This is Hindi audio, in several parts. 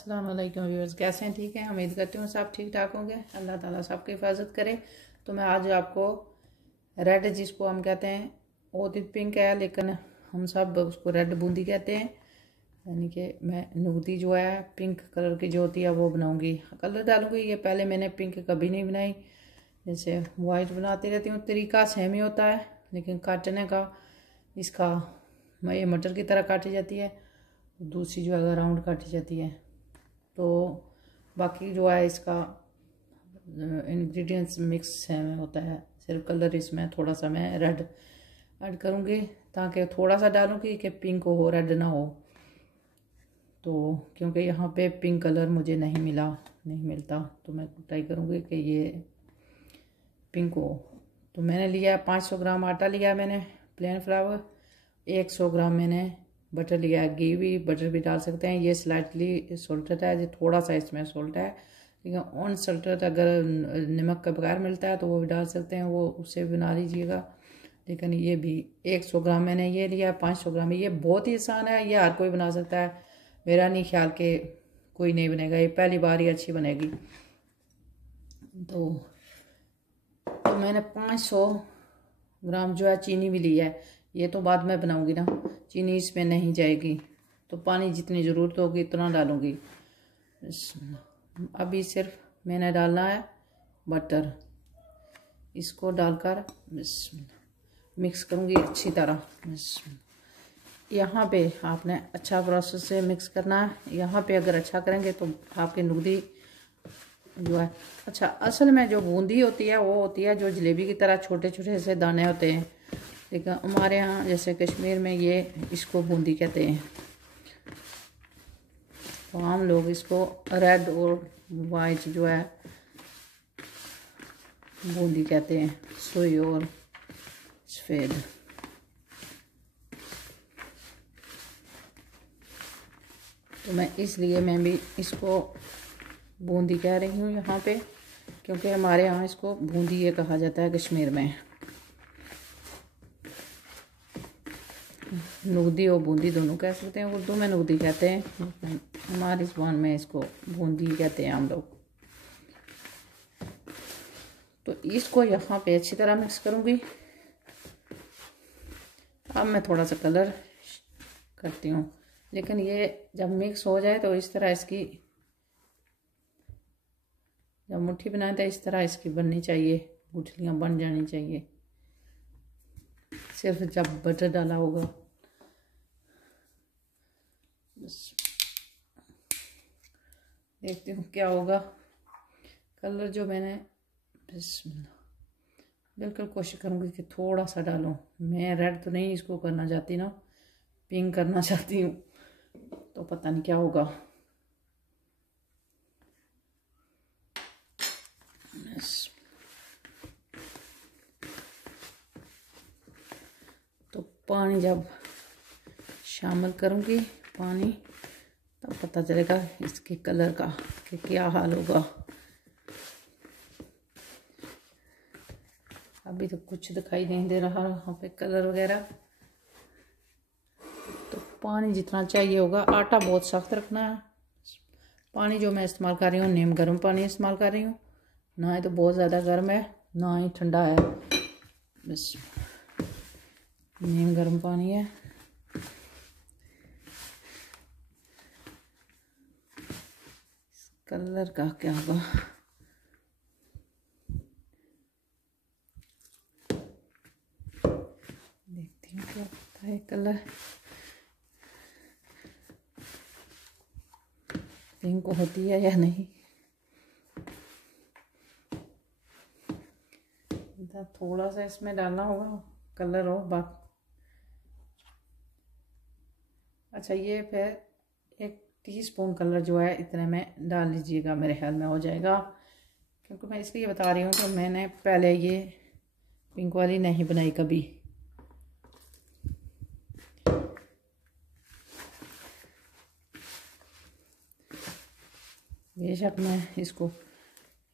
अस्सलाम वालेकुम व्यूअर्स, कैसे हैं? ठीक हैं, उम्मीद करती हूँ सब ठीक ठाक होंगे। अल्लाह ताला सबकी हिफाजत करे। तो मैं आज आपको रेड, जिसको हम कहते हैं, वो तो पिंक है लेकिन हम सब उसको रेड बूंदी कहते हैं, यानी कि मैं नूदी जो है पिंक कलर की जो होती है वो बनाऊंगी, कलर डालूंगी। ये पहले मैंने पिंक कभी नहीं बनाई, जैसे वाइट बनाती रहती हूँ। तरीका सेम ही होता है लेकिन काटने का इसका, ये मटर की तरह काटी जाती है, दूसरी जो है राउंड काटी जाती है। तो बाकी जो है इसका इंग्रेडिएंट्स मिक्स सेम होता है, सिर्फ कलर इसमें थोड़ा सा मैं रेड ऐड करूँगी, ताकि थोड़ा सा डालूँगी कि पिंक हो, रेड ना हो। तो क्योंकि यहाँ पे पिंक कलर मुझे नहीं मिलता, तो मैं ट्राई करूँगी कि ये पिंक हो। तो मैंने लिया 500 ग्राम आटा लिया मैंने प्लेन फ्लावर, 100 ग्राम मैंने बटर लिया है। घी भी बटर भी डाल सकते हैं। ये स्लाइटली सोल्टेड है, थोड़ा सा इसमें सोल्ट है, लेकिन अनसोल्टेड अगर नमक के बगैर मिलता है तो वो भी डाल सकते हैं, वो उससे भी बना लीजिएगा। लेकिन ये भी 100 ग्राम मैंने ये लिया, 500 ग्राम। ये बहुत ही आसान है, ये हर कोई बना सकता है। मेरा नहीं ख्याल कि कोई नहीं बनेगा, ये पहली बार ही अच्छी बनेगी। तो मैंने 500 ग्राम जो है चीनी भी ली है। ये तो बाद में बनाऊंगी ना, चीनी इसमें नहीं जाएगी, तो पानी जितनी ज़रूरत होगी इतना डालूंगी। अभी सिर्फ मैंने डालना है बटर, इसको डालकर मिक्स करूंगी अच्छी तरह। यहाँ पे आपने अच्छा प्रोसेस से मिक्स करना है। यहाँ पे अगर अच्छा करेंगे तो आपकी नूदी जो है अच्छा। असल में जो बूंदी होती है वो होती है जो जलेबी की तरह छोटे छोटे से दाने होते हैं, लेकिन हमारे यहाँ जैसे कश्मीर में ये इसको बूंदी कहते हैं। तो हम लोग इसको रेड और वाइट जो है बूंदी कहते हैं, सोई और सफ़ेद। तो मैं भी इसको बूंदी कह रही हूँ यहाँ पे, क्योंकि हमारे यहाँ इसको बूंदी ये कहा जाता है कश्मीर में। नूदी और बूंदी दोनों कह सकते हैं, उर्दू में नूदी कहते हैं, हमारी ज़ुबान में इसको बूंदी कहते हैं हम लोग। तो इसको यहाँ पे अच्छी तरह मिक्स करूँगी। अब मैं थोड़ा सा कलर करती हूँ, लेकिन ये जब मिक्स हो जाए तो इस तरह इसकी, जब मुट्ठी बनाए तो इस तरह इसकी बननी चाहिए, गुठलियाँ बन जानी चाहिए, सिर्फ जब बटर डाला होगा। बस देखती हूँ क्या होगा। कलर जो मैंने बिल्कुल कोशिश करूँगी कि थोड़ा सा डालूँ। मैं रेड तो नहीं इसको करना चाहती ना, पिंक करना चाहती हूँ, तो पता नहीं क्या होगा। तो पानी जब शामिल करूँगी पानी, तब पता चलेगा इसके कलर का कि क्या हाल होगा। अभी तो कुछ दिखाई नहीं दे रहा वहाँ पे कलर वगैरह। तो पानी जितना चाहिए होगा, आटा बहुत सख्त रखना है। पानी जो मैं इस्तेमाल कर रही हूँ नीम गर्म पानी इस्तेमाल कर रही हूँ, ना ही तो बहुत ज़्यादा गर्म है ना ही ठंडा है, बस नीम गर्म पानी है। कलर का क्या होगा, देखती हूँ क्या होता है कलर। पिंक होती है या नहीं, थोड़ा सा इसमें डालना होगा कलर हो बाकी। अच्छा, ये फिर 1 टीस्पून कलर जो है इतने में डाल लीजिएगा, मेरे ख्याल में हो जाएगा। क्योंकि मैं इसलिए बता रही हूँ कि मैंने पहले ये पिंक वाली नहीं बनाई कभी। बेशक मैं इसको,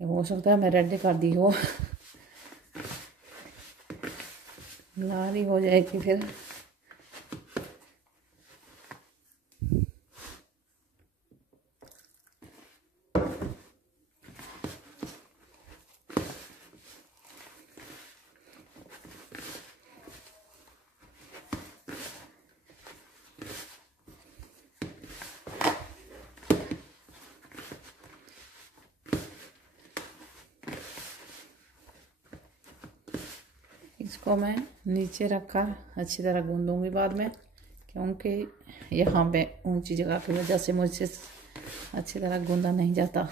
हो सकता है मैं रेड कर दी हो, लाल ही हो जाएगी फिर। इसको मैं नीचे रखकर अच्छी तरह गूंदूंगी बाद में, क्योंकि यहाँ पे ऊंची जगह की वजह से मुझसे अच्छी तरह गूंदा नहीं जाता।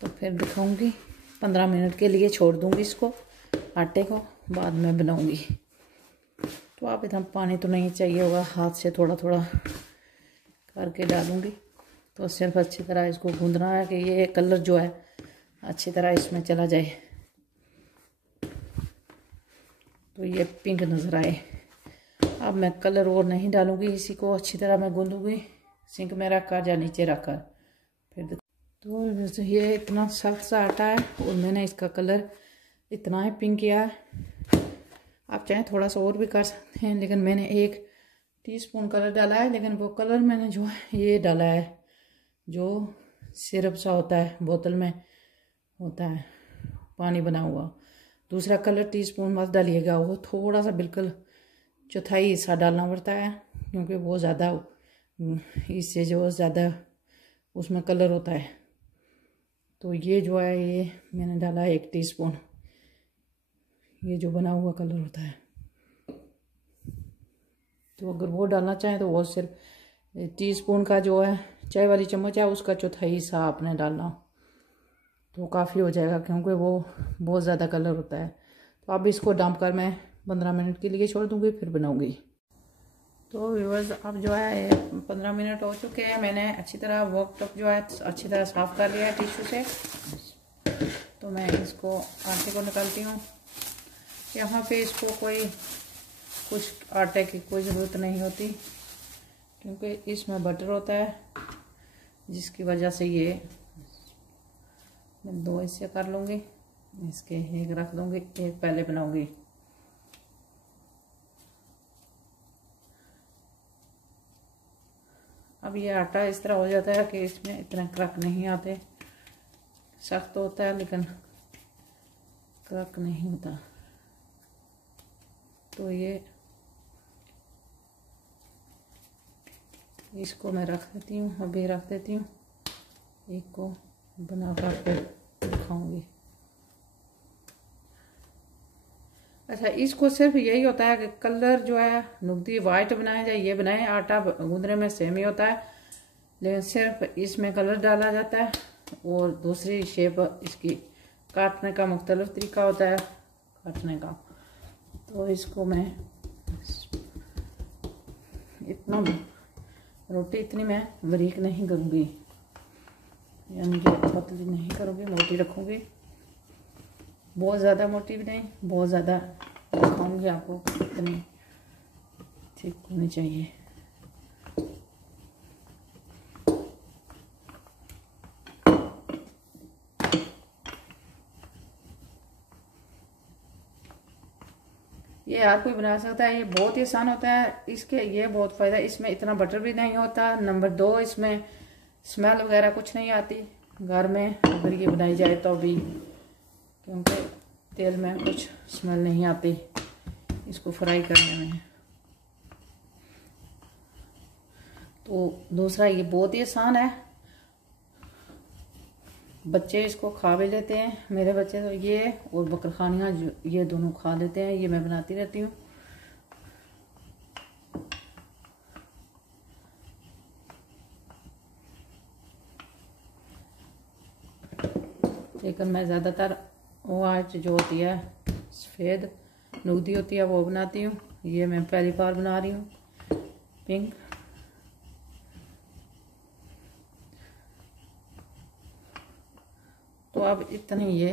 तो फिर दिखाऊंगी। 15 मिनट के लिए छोड़ दूंगी इसको, आटे को, बाद में बनाऊंगी। तो आप इतना पानी तो नहीं चाहिए होगा, हाथ से थोड़ा थोड़ा करके डालूंगी। तो सिर्फ अच्छी तरह इसको गूंदना है कि ये कलर जो है अच्छी तरह इसमें चला जाए, तो ये पिंक नज़र आए। अब मैं कलर और नहीं डालूंगी, इसी को अच्छी तरह मैं गूंदूंगी सिंक में रख कर या नीचे रख कर। फिर तो ये इतना सख्त सा आटा है और मैंने इसका कलर इतना ही पिंक किया है। आप चाहें थोड़ा सा और भी कर सकते हैं, लेकिन मैंने 1 टीस्पून कलर डाला है। लेकिन वो कलर मैंने जो है ये डाला है, जो सिरप सा होता है, बोतल में होता है पानी बना हुआ। दूसरा कलर टीस्पून मत डालिएगा, वो थोड़ा सा बिल्कुल चौथाई हिस्सा डालना पड़ता है, क्योंकि वो ज़्यादा, इससे जो ज़्यादा उसमें कलर होता है। तो ये जो है ये मैंने डाला है 1 टीस्पून, ये जो बना हुआ कलर होता है। तो अगर वो डालना चाहें तो वो सिर्फ टीस्पून का जो है चाय वाली चम्मच है उसका चौथाई हिस्सा आपने डालना, तो काफ़ी हो जाएगा, क्योंकि वो बहुत ज़्यादा कलर होता है। तो अब इसको डंप कर मैं 15 मिनट के लिए छोड़ दूँगी, फिर बनाऊँगी। तो व्यूअर्स अब जो है 15 मिनट हो चुके हैं। मैंने अच्छी तरह वर्क टॉप जो है अच्छी तरह साफ़ कर लिया है टिश्यू से। तो मैं इसको आटे को निकालती हूँ। यहाँ पे इसको कोई कुछ आटे की कोई ज़रूरत नहीं होती, क्योंकि इसमें बटर होता है, जिसकी वजह से ये मैं 2 हिस्से कर लूँगी। इसके एक रख दूँगी, एक पहले बनाऊँगी। अब ये आटा इस तरह हो जाता है कि इसमें इतना क्रक नहीं आते। सख्त होता है लेकिन क्रक नहीं होता। तो ये इसको मैं रख देती हूँ, अभी रख देती हूँ। एक को बना कर फिर दिखाऊंगी। अच्छा, इसको सिर्फ यही होता है कि कलर जो है नुकती वाइट बनाए या ये बनाए, आटा गूंदने में सेम ही होता है, लेकिन सिर्फ इसमें कलर डाला जाता है और दूसरी शेप इसकी काटने का मुख्तलिफ तरीका होता है काटने का। तो इसको मैं इतना रोटी इतनी मैं बारीक नहीं करूँगी, यानी कि पतली नहीं करूँगी, मोटी रखूँगी। बहुत ज़्यादा मोटी भी नहीं, बहुत ज़्यादा दिखाऊँगी आपको कितनी ठीक होनी चाहिए। ये हर कोई बना सकता है, ये बहुत ही आसान होता है। इसके ये बहुत फ़ायदा, इसमें इतना बटर भी नहीं होता। नंबर 2, इसमें स्मेल वगैरह कुछ नहीं आती घर में अगर ये बनाई जाए तो भी, क्योंकि तेल में कुछ स्मेल नहीं आती इसको फ्राई करने में। तो दूसरा ये बहुत ही आसान है, बच्चे इसको खा भी लेते हैं। मेरे बच्चे तो ये और बकरखानियाँ ये दोनों खा लेते हैं। ये मैं बनाती रहती हूँ। लेकिन मैं ज़्यादातर वो आज जो होती है सफ़ेद नूदी होती है वो बनाती हूँ। ये मैं पहली बार बना रही हूँ पिंक। तो अब इतनी ये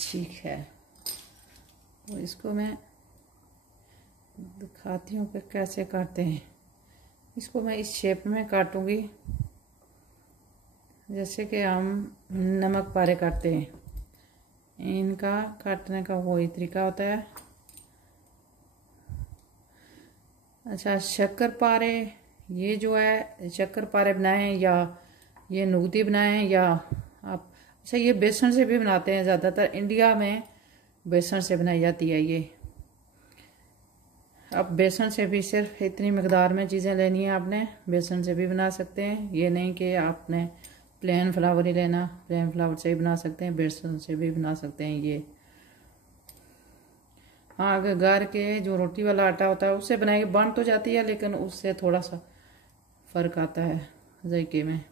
ठीक है। तो इसको मैं दिखाती हूँ कि कैसे काटते हैं। इसको मैं इस शेप में काटूंगी जैसे कि हम नमक पारे काटते हैं। इनका काटने का वही तरीका होता है। अच्छा, शक्कर पारे, ये जो है शक्कर पारे बनाएं या ये नुगती बनाएं या आप, अच्छा ये बेसन से भी बनाते हैं। ज़्यादातर इंडिया में बेसन से बनाई जाती है ये। अब बेसन से भी सिर्फ इतनी मकदार में चीज़ें लेनी है आपने, बेसन से भी बना सकते हैं। ये नहीं कि आपने प्लेन फ्लावर ही लेना, प्लेन फ्लावर से भी बना सकते हैं, बेसन से भी बना सकते हैं ये। आग गार के जो रोटी वाला आटा होता है उससे बनाएंगे, बन तो जाती है लेकिन उससे थोड़ा सा फ़र्क आता है जायके में।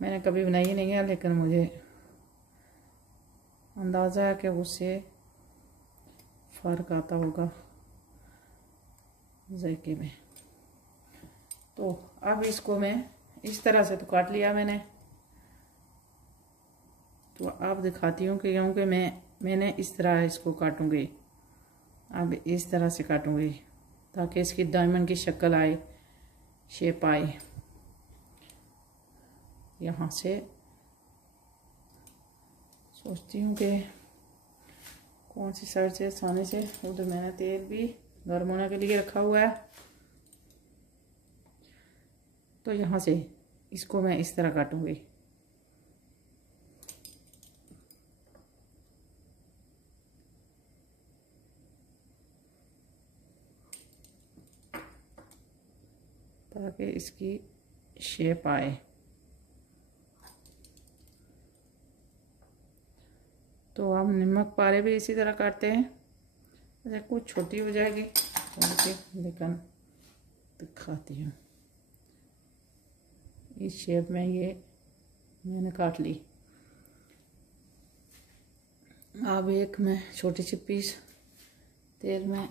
मैंने कभी बनाई नहीं है लेकिन मुझे अंदाज़ा है कि उससे फ़र्क आता होगा जायके में। तो अब इसको मैं इस तरह से तो काट लिया मैंने, तो अब दिखाती हूँ कि क्योंकि मैंने इस तरह इसको काटूँगी। अब इस तरह से काटूँगी ताकि इसकी डायमंड की शक्ल आए, शेप आए। यहाँ से सोचती हूँ कि कौन सी साइड से आसानी से, उधर मैंने तेल भी गर्म होने के लिए रखा हुआ है। तो यहाँ से इसको मैं इस तरह काटूँगी। ताकि इसकी शेप आए। तो हम नमक पारे भी इसी तरह काटते हैं। अच्छा कुछ छोटी हो जाएगी लेकिन दिखाती हूँ। इस शेप में ये मैंने काट ली। अब एक मैं छोटी सी पीस तेल में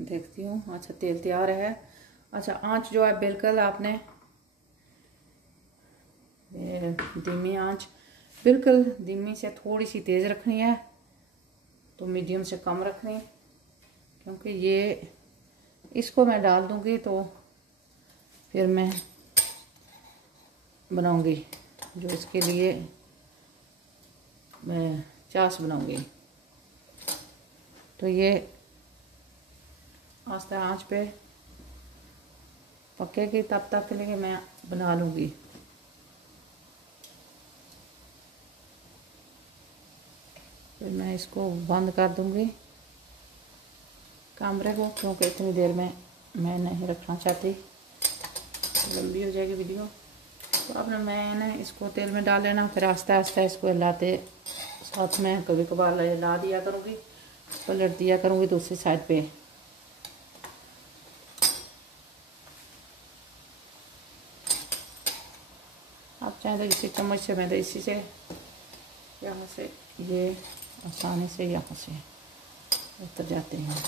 देखती हूँ। अच्छा तेल तैयार है। अच्छा आंच जो है बिल्कुल आपने धीमी आंच, बिल्कुल धीमी से थोड़ी सी तेज़ रखनी है, तो मीडियम से कम रखनी, क्योंकि ये इसको मैं डाल दूँगी तो फिर मैं बनाऊँगी जो इसके लिए मैं चास बनाऊँगी। तो ये आस्ते आंच पे पकेगी, तब तक के लिए मैं बना लूँगी। फिर मैं इसको बंद कर दूँगी कैमरे को, क्योंकि इतनी देर में मैं नहीं रखना चाहती, लंबी हो जाएगी वीडियो। तो अब मैंने इसको तेल में डाल लेना, फिर आस्ते आस्ते इसको हिलाते साथ में कभी कभार हिला दिया करूँगी, पलट दिया करूँगी दूसरी साइड पे। आप चाहें तो इसी चम्मच से, मैं तो इसी से यहाँ से ये आसानी से यहाँ से उतर जाते हैं।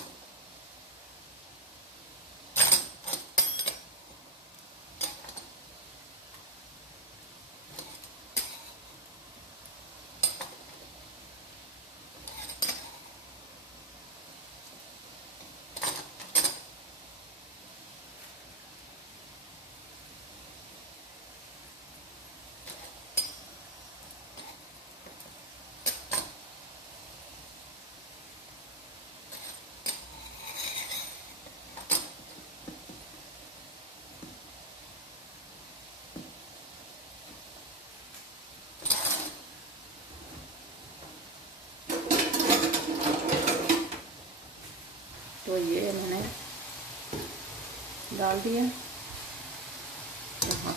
तो ये मैंने डाल दिया यहाँ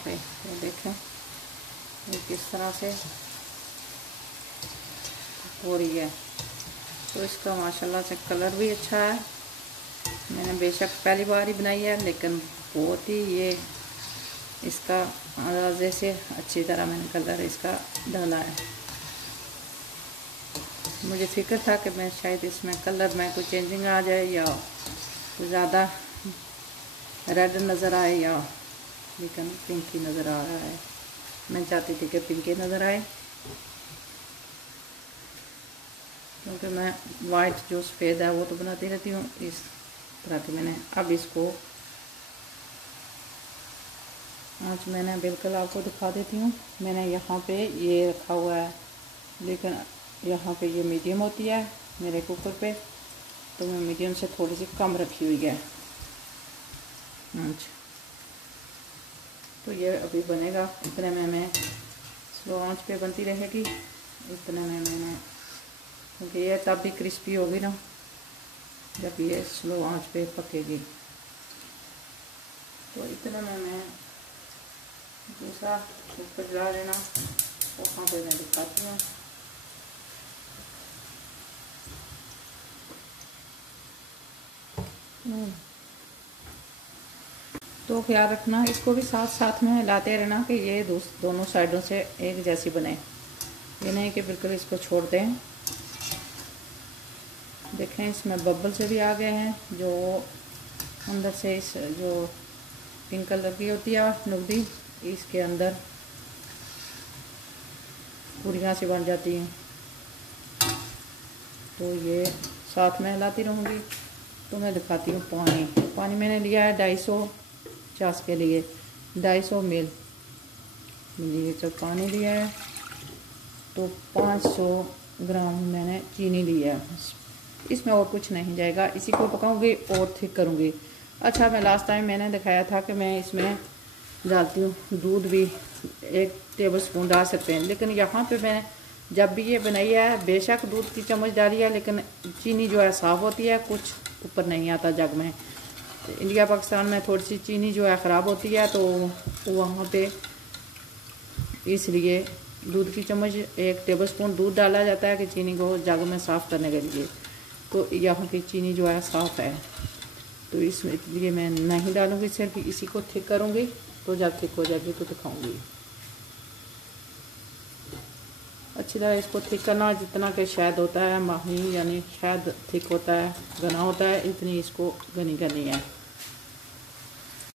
पे, तो देखें ये किस तरह से हो रही है। तो इसका माशाल्लाह से कलर भी अच्छा है। मैंने बेशक पहली बार ही बनाई है, लेकिन बहुत ही ये इसका अंदाजे से अच्छी तरह मैंने कलर इसका डाला है। मुझे फिक्र था कि मैं शायद इसमें कलर में कोई चेंजिंग आ जाए या ज़्यादा रेड नज़र आए, या लेकिन पिंक ही नज़र आ रहा है। मैं चाहती थी कि पिंक ही नज़र आए, क्योंकि मैं वाइट जो सफ़ेद है वो तो बनाती रहती हूँ इस तरह की। मैंने अब इसको आज मैंने बिल्कुल आपको दिखा देती हूँ। मैंने यहाँ पे ये रखा हुआ है, लेकिन यहाँ पे ये मीडियम होती है मेरे कुकर पे, तो मैं मीडियम से थोड़ी सी कम रखी हुई है आंच। तो ये अभी बनेगा, इतने में मैं स्लो आंच पे बनती रहेगी। इतने में मैंने, क्योंकि ये तब भी क्रिस्पी होगी ना जब ये स्लो आंच पे पकेगी। तो इतने में मैं दूसरा कुकर जला लेना, वहाँ पे मैं दिखाती हूँ। तो ख्याल रखना, इसको भी साथ साथ में हिलाते रहना कि ये दोनों साइडों से एक जैसी बने। ये नहीं कि बिल्कुल इसको छोड़ दें। देखें इसमें बबल से भी आ गए हैं, जो अंदर से इस जो पिंक कलर की होती है नुकदी, इसके अंदर पूरियाँ सी बन जाती हैं। तो ये साथ में हिलाती रहूँगी। तो मैं दिखाती हूँ पानी मैंने लिया है 250 के लिए 250 मिलीलीटर पानी लिया है। तो 500 ग्राम मैंने चीनी लिया है। इसमें और कुछ नहीं जाएगा। इसी को पकाऊंगी और थिक करूँगी। अच्छा, मैं लास्ट टाइम मैंने दिखाया था कि मैं इसमें डालती हूँ दूध भी 1 टेबलस्पून डाल सकते हैं, लेकिन यहाँ पे मैं जब भी ये बनाई है बेशक दूध की चम्मच डाली है, लेकिन चीनी जो है साफ़ होती है, कुछ ऊपर नहीं आता जग में। तो इंडिया पाकिस्तान में थोड़ी सी चीनी जो है ख़राब होती है, तो वहाँ पे इसलिए दूध की चम्मच 1 टेबलस्पून दूध डाला जाता है कि चीनी को जग में साफ़ करने के लिए। तो यहाँ की चीनी जो है साफ़ है, तो इसलिए मैं नहीं डालूँगी, सिर्फ इसी को थिक करूँगी। तो जब थिक हो जाएगी तो दिखाऊँगी। अच्छी तरह इसको थिक करना, जितना कि शहद होता है माही, यानी शहद थिक होता है, घना होता है, इतनी इसको घनी करनी है।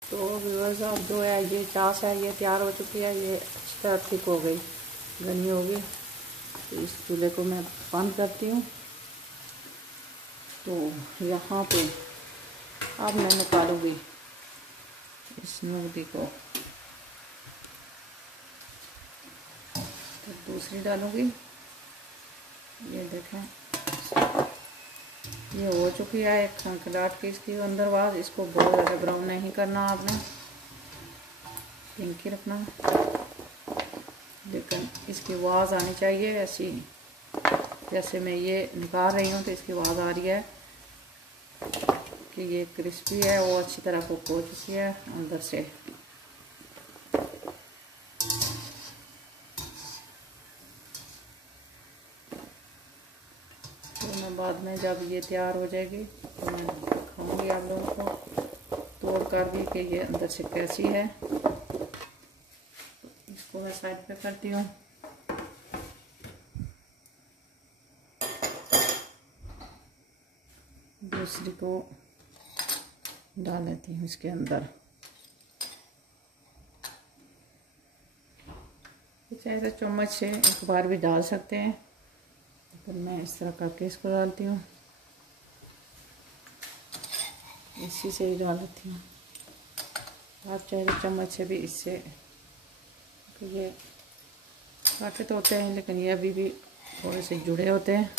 तो व्यूअर्स, अब जो है ये चाश है ये तैयार हो चुकी है। ये अच्छी तरह थिक हो गई, घनी हो गई। तो इस चूल्हे को मैं बंद करती हूँ। तो यहाँ पे अब मैं निकालूँगी इस नूगदी को, तो दूसरी डालूँगी। ये देखें ये हो चुकी है एक खड़खड़ाहट की इसकी अंदर आवाज़। इसको बहुत ज़्यादा ब्राउन नहीं करना आपने, पिंक ही रखना, लेकिन इसकी आवाज़ आनी चाहिए ऐसी, जैसे मैं ये निकाल रही हूँ तो इसकी आवाज़ आ रही है कि ये क्रिस्पी है, वो अच्छी तरह कुक हो चुकी है अंदर से। तो मैं बाद में जब ये तैयार हो जाएगी तो मैं दिखाऊंगी आप लोगों को तोड़ कर भी कि ये अंदर से कैसी है। इसको मैं साइड पे करती हूँ। दूसरी को डाल लेती हूँ इसके अंदर। चाहे तो चम्मच से एक बार भी डाल सकते हैं, लेकिन मैं इस तरह करके इसको डालती हूँ, इसी से ही डाल लेती हूँ। आप चाहे तो चम्मच से भी, इससे ये काटे तो होते हैं लेकिन ये अभी भी थोड़े से जुड़े होते हैं।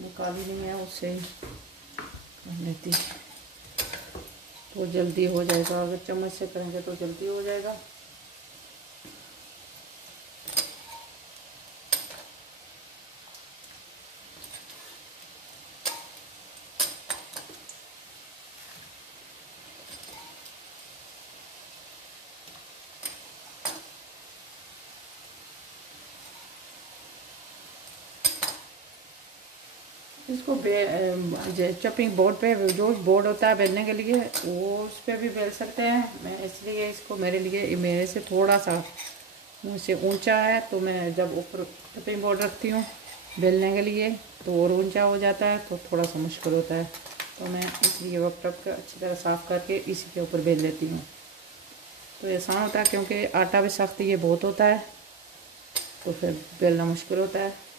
निकाली नहीं है, उससे ही कर लेती तो जल्दी हो जाएगा। अगर चम्मच से करेंगे तो जल्दी हो जाएगा। इसको चॉपिंग बोर्ड पे, जो बोर्ड होता है बेलने के लिए, वो उस पर भी बेल सकते हैं। मैं इसलिए इसको मेरे से थोड़ा सा मुझसे ऊंचा है, तो मैं जब ऊपर चॉपिंग बोर्ड रखती हूँ बेलने के लिए तो और ऊंचा हो जाता है, तो थोड़ा सा मुश्किल होता है। तो मैं इसलिए वर्कटॉप को अच्छी तरह साफ़ करके इसी के ऊपर बेल लेती हूँ। तो आसान होता है, क्योंकि आटा भी सख्त ये बहुत होता है, तो फिर बेलना मुश्किल होता है।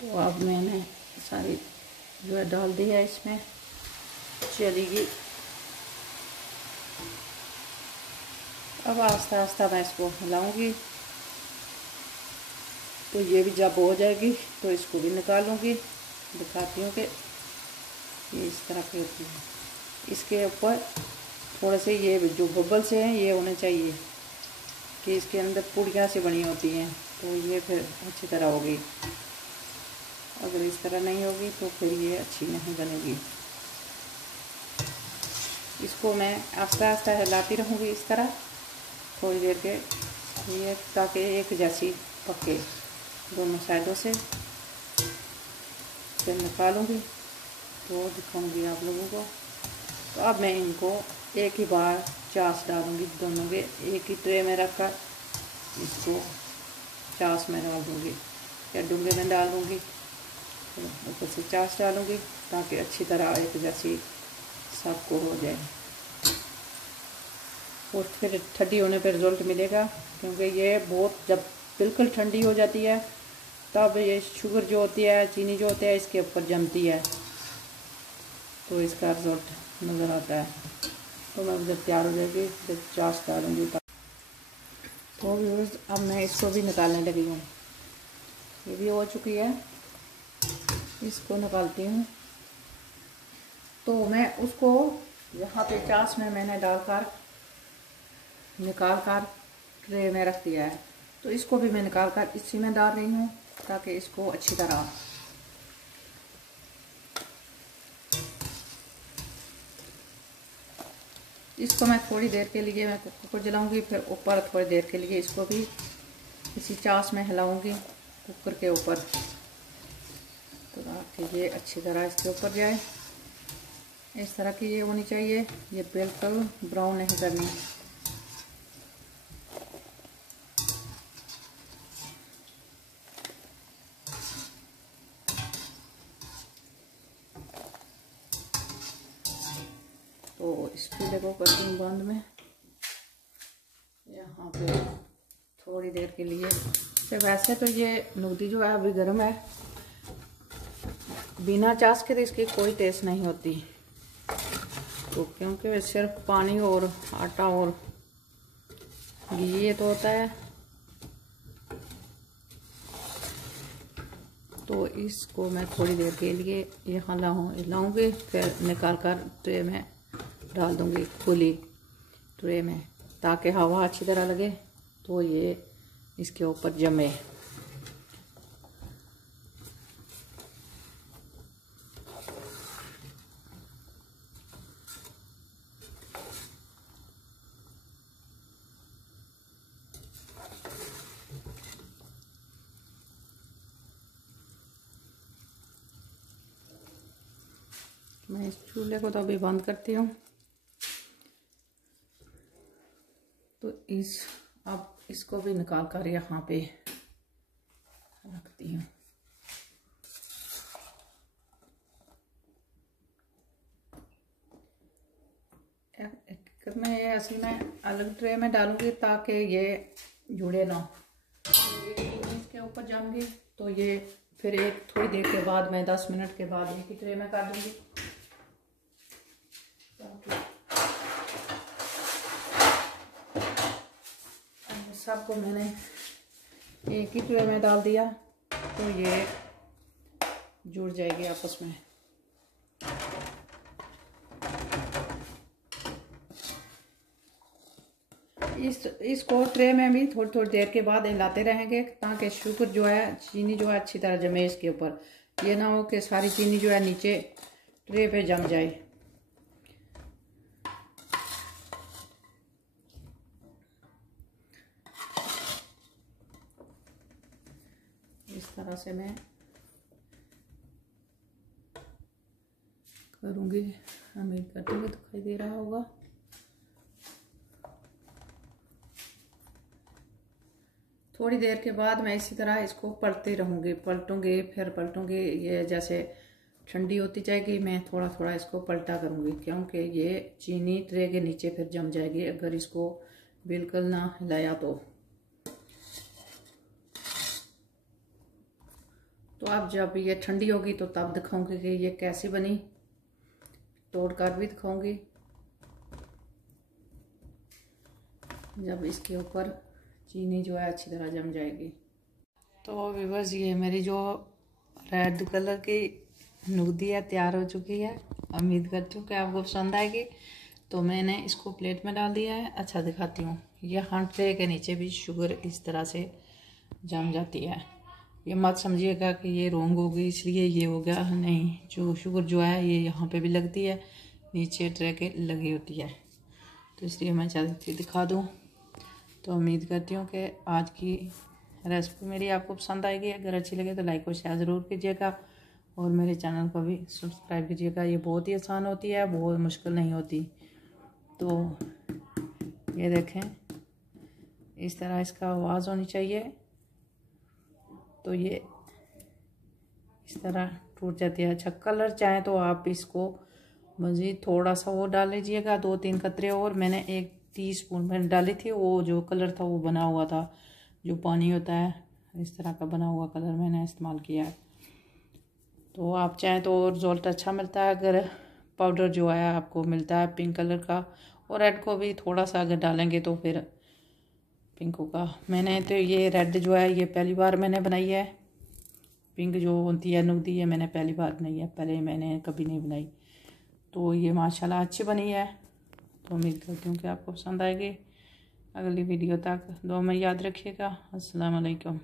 तो अब मैंने सारी जो है डाल दी है इसमें, चलेगी। अब आस्ता आस्ता मैं इसको हिलाऊंगी। तो ये भी जब हो जाएगी तो इसको भी निकालूंगी। दिखाती हूँ कि ये इस तरह की होती है। इसके ऊपर थोड़े से ये जो बबल से हैं ये होने चाहिए कि इसके अंदर पुड़ियाँ सी बनी होती हैं, तो ये फिर अच्छी तरह होगी। अगर इस तरह नहीं होगी तो फिर ये अच्छी नहीं बनेगी। इसको मैं आस्ता आस्ता हिलाती रहूँगी इस तरह थोड़ी देर के लिए, ताकि एक जैसी पके दोनों साइडों से। फिर निकालूंगी तो दिखाऊंगी आप लोगों को। तो अब मैं इनको एक ही बार चास डालूंगी दोनों के, एक ही ट्रे में रखकर इसको चास में डाल दूँगी या डूंगे में डाल दूँगी। ऊपर से चास डालूँगी ताकि अच्छी तरह एक जैसी सबको हो जाए। और फिर ठंडी होने पर रिज़ल्ट मिलेगा, क्योंकि ये बहुत जब बिल्कुल ठंडी हो जाती है तब ये शुगर जो होती है, चीनी जो होती है, इसके ऊपर जमती है, तो इसका रिज़ल्ट नज़र आता है। तो मैं जब तैयार हो जाएगी जब चास डालूँगी तो अब मैं इसको भी निकालने लगी हूँ। ये भी हो चुकी है, इसको निकालती हूँ। तो मैं उसको यहाँ पे चास में मैंने डालकर निकाल कर ट्रे में रख दिया है। तो इसको भी मैं निकाल कर इसी में डाल रही हूँ ताकि इसको अच्छी तरह इसको मैं थोड़ी देर के लिए मैं कुकर जलाऊंगी। फिर ऊपर थोड़ी देर के लिए इसको भी इसी चास में हिलाऊंगी कुकर के ऊपर, तो ताकि ये अच्छी तरह इसके ऊपर जाए। इस तरह की ये होनी चाहिए, ये बिल्कुल ब्राउन नहीं करनी। तो इस चूल्हे को करती हूँ बंद में। यहाँ पे थोड़ी देर के लिए से, वैसे तो ये नूडी जो है अभी गर्म है, बिना चास के तो इसकी कोई टेस्ट नहीं होती। तो क्योंकि सिर्फ पानी और आटा और घी ये तो होता है, तो इसको मैं थोड़ी देर के लिए यहाँ लाऊंगी। फिर निकाल कर ट्रे में डाल दूंगी, खुली ट्रे में, ताकि हवा अच्छी तरह लगे तो ये इसके ऊपर जमे। मैं इस चूल्हे को तो अभी बंद करती हूँ। तो अब इसको भी निकाल कर यहाँ पे रखती हूँ। मैं ऐसे मैं अलग ट्रे में डालूंगी ताकि ये जुड़े ना। तो ये इसके ऊपर जाऊंगी तो ये फिर एक थोड़ी देर के बाद मैं 10 मिनट के बाद एक ही ट्रे में कर दूंगी। सबको मैंने एक ही ट्रे में डाल दिया तो ये जुड़ जाएगी आपस में। इसको ट्रे में भी थोड़ी थोड़ी देर के बाद हिलाते रहेंगे ताकि शुगर जो है, चीनी जो है अच्छी तरह जमे इसके ऊपर। ये ना हो कि सारी चीनी जो है नीचे ट्रे पे जम जाए। इस तरह से मैं करूँगी, उम्मीद करते हुए दिखाई दे रहा होगा। थोड़ी देर के बाद मैं इसी तरह इसको पलटती रहूँगी, पलटूँगी फिर पलटूँगी। ये जैसे ठंडी होती जाएगी मैं थोड़ा थोड़ा इसको पलटा करूँगी, क्योंकि ये चीनी ट्रे के नीचे फिर जम जाएगी अगर इसको बिल्कुल ना हिलाया तो। अब जब ये ठंडी होगी तो तब दिखाऊंगी कि ये कैसी बनी, तोड़ कर भी दिखाऊंगी। जब इसके ऊपर चीनी जो है अच्छी तरह जम जाएगी। तो व्यूअर्स, ये मेरी जो रेड कलर की नूदी है तैयार हो चुकी है। उम्मीद करती हूँ कि आपको पसंद आएगी। तो मैंने इसको प्लेट में डाल दिया है। अच्छा दिखाती हूँ, ये हांडे के नीचे भी शुगर इस तरह से जम जाती है। ये मत समझिएगा कि ये रोंग हो गई इसलिए ये हो गया, नहीं। जो शुगर जो है ये यहाँ पे भी लगती है, नीचे ट्रे के लगी होती है, तो इसलिए मैं चाहती दिखा दूँ। तो उम्मीद करती हूँ कि आज की रेसिपी मेरी आपको पसंद आएगी। अगर अच्छी लगे तो लाइक और शेयर ज़रूर कीजिएगा और मेरे चैनल को भी सब्सक्राइब कीजिएगा। ये बहुत ही आसान होती है, बहुत मुश्किल नहीं होती। तो ये देखें, इस तरह इसका आवाज़ होनी चाहिए। तो ये इस तरह टूट जाती है। अच्छा, कलर चाहे तो आप इसको मज़ीद थोड़ा सा वो डाल लीजिएगा, 2-3 कतरे और। मैंने 1 टीस्पून मैंने डाली थी, वो जो कलर था वो बना हुआ था, जो पानी होता है इस तरह का बना हुआ कलर मैंने इस्तेमाल किया है। तो आप चाहें तो और रिजल्ट अच्छा मिलता है अगर पाउडर जो है आपको मिलता है पिंक कलर का, और रेड को भी थोड़ा सा अगर डालेंगे तो फिर पिंक होगा। मैंने तो ये रेड जो है ये पहली बार मैंने बनाई है। पिंक जो होती है नूदी, ये मैंने पहली बार बनाई है, पहले मैंने कभी नहीं बनाई। तो ये माशाल्लाह अच्छी बनी है। तो उम्मीद करती हूँ कि आपको पसंद आएगी। अगली वीडियो तक दुआ में याद रखिएगा। अस्सलाम वालेकुम।